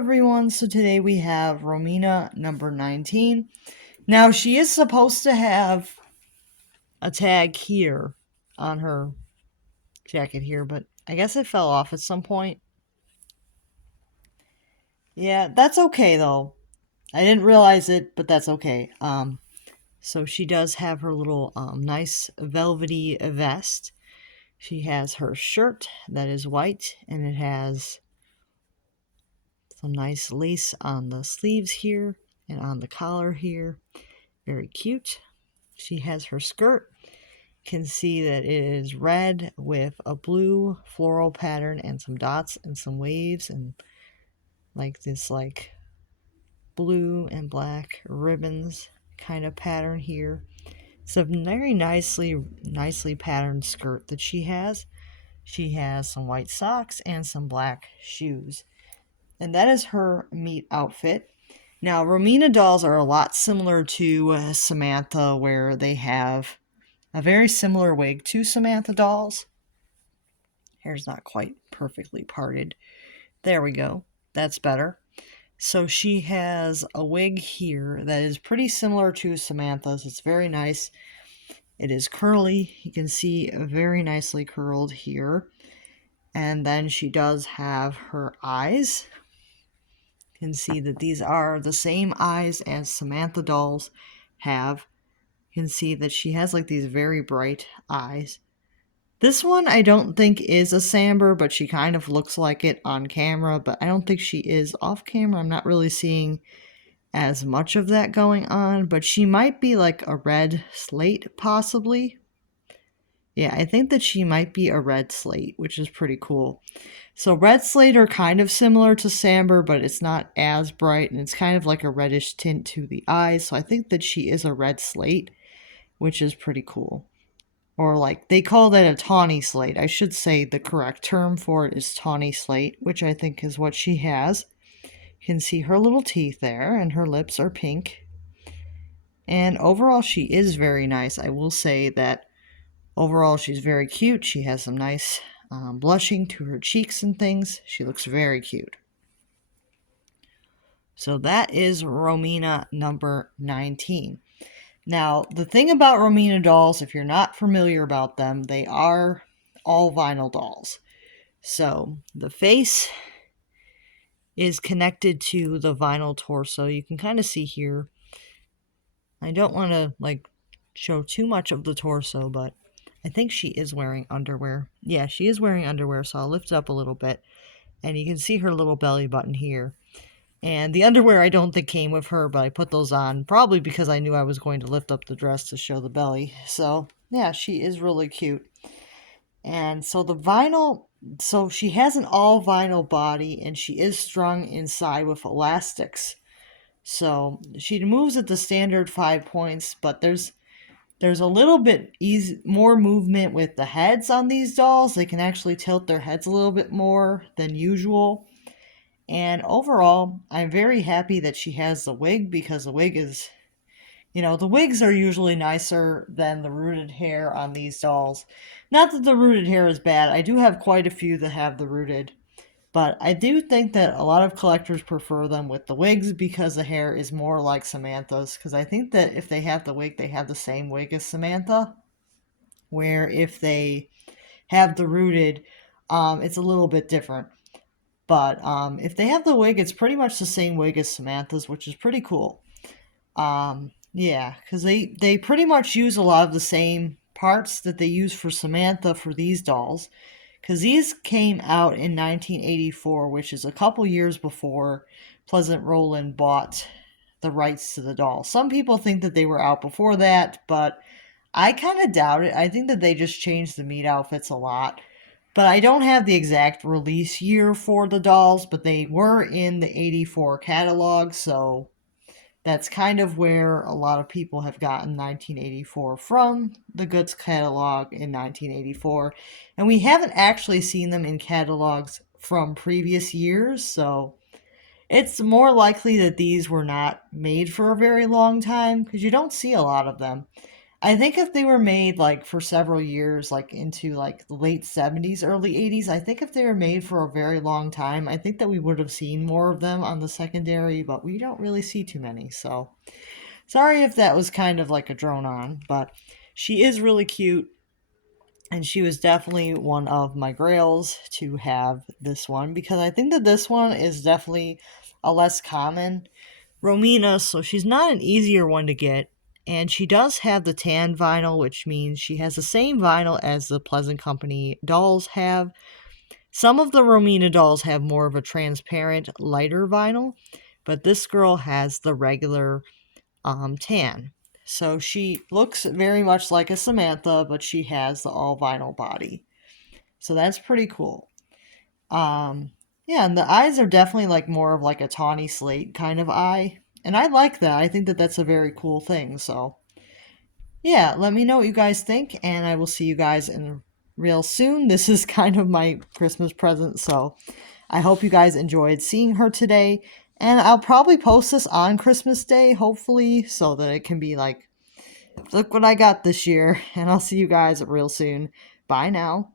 everyone. So today we have Romina number 19. Now she is supposed to have a tag here on her jacket here, but I guess it fell off at some point. Yeah, that's okay though. I didn't realize it, but that's okay. So she does have her little nice velvety vest. She has her shirt that is white and it has some nice lace on the sleeves here and on the collar here. Very cute. She has her skirt. Can see that it is red with a blue floral pattern and some dots and some waves and like this blue and black ribbons kind of pattern here. It's a very nicely patterned skirt that she has. She has some white socks and some black shoes. And that is her meet outfit. Now, Romina dolls are a lot similar to Samantha, where they have a very similar wig to Samantha dolls. Hair's not quite perfectly parted. There we go. That's better. So she has a wig here that is pretty similar to Samantha's. It's very nice. It is curly. You can see very nicely curled here. And then she does have her eyes. You can see that these are the same eyes as Samantha dolls have. You can see that she has like these very bright eyes. This one I don't think is a Samber, but she kind of looks like it on camera, but I don't think she is off camera. I'm not really seeing as much of that going on, but she might be like a red slate possibly. Yeah, I think that she might be a red slate, which is pretty cool. So red slate are kind of similar to Samber, but it's not as bright, and it's kind of like a reddish tint to the eyes, so I think that she is a red slate, which is pretty cool. Or like, they call that a tawny slate. I should say the correct term for it is tawny slate, which I think is what she has. You can see her little teeth there, and her lips are pink. And overall, she is very nice. I will say that overall, she's very cute. She has some nice blushing to her cheeks and things. She looks very cute. So that is Romina number 19. Now, the thing about Romina dolls, if you're not familiar about them, they are all vinyl dolls. So the face is connected to the vinyl torso. You can kind of see here. I don't want to show too much of the torso, but I think she is wearing underwear. Yeah, she is wearing underwear, so I'll lift it up a little bit. And you can see her little belly button here. And the underwear I don't think came with her, but I put those on probably because I knew I was going to lift up the dress to show the belly. So, yeah, she is really cute. And so the vinyl, so she has an all vinyl body and she is strung inside with elastics. So she moves at the standard 5 points, but there's a little bit more movement with the heads on these dolls. They can actually tilt their heads a little bit more than usual. And overall, I'm very happy that she has the wig because the wig is, the wigs are usually nicer than the rooted hair on these dolls. Not that the rooted hair is bad. I do have quite a few that have the rooted. But I do think that a lot of collectors prefer them with the wigs because the hair is more like Samantha's. Because I think that if they have the wig, they have the same wig as Samantha. Where if they have the rooted, it's a little bit different. But if they have the wig, it's pretty much the same wig as Samantha's, which is pretty cool. Yeah, because they pretty much use a lot of the same parts that they use for Samantha for these dolls. Because these came out in 1984, which is a couple years before Pleasant Rowland bought the rights to the doll. Some people think that they were out before that, but I kind of doubt it. I think that they just changed the meat outfits a lot. But I don't have the exact release year for the dolls, but they were in the 84 catalog, so that's kind of where a lot of people have gotten 1984 from, the Gotz catalog in 1984. And we haven't actually seen them in catalogs from previous years, so it's more likely that these were not made for a very long time, because you don't see a lot of them. I think if they were made like for several years, like into like the late 70s, early 80s, I think if they were made for a very long time, I think that we would have seen more of them on the secondary, but we don't really see too many. So sorry if that was kind of like a drone on, but she is really cute. And she was definitely one of my grails to have this one because I think that this one is definitely a less common Romina, so she's not an easier one to get. And she does have the tan vinyl, which means she has the same vinyl as the Pleasant Company dolls have. Some of the Romina dolls have more of a transparent, lighter vinyl, but this girl has the regular tan. So she looks very much like a Samantha, but she has the all vinyl body. So that's pretty cool. Um, yeah, and the eyes are definitely like more of like a tawny slate kind of eye. And I like that. I think that that's a very cool thing. So, yeah, let me know what you guys think, and I will see you guys in real soon. This is kind of my Christmas present, so I hope you guys enjoyed seeing her today. And I'll probably post this on Christmas Day, hopefully, so that it can be like, look what I got this year. And I'll see you guys real soon. Bye now.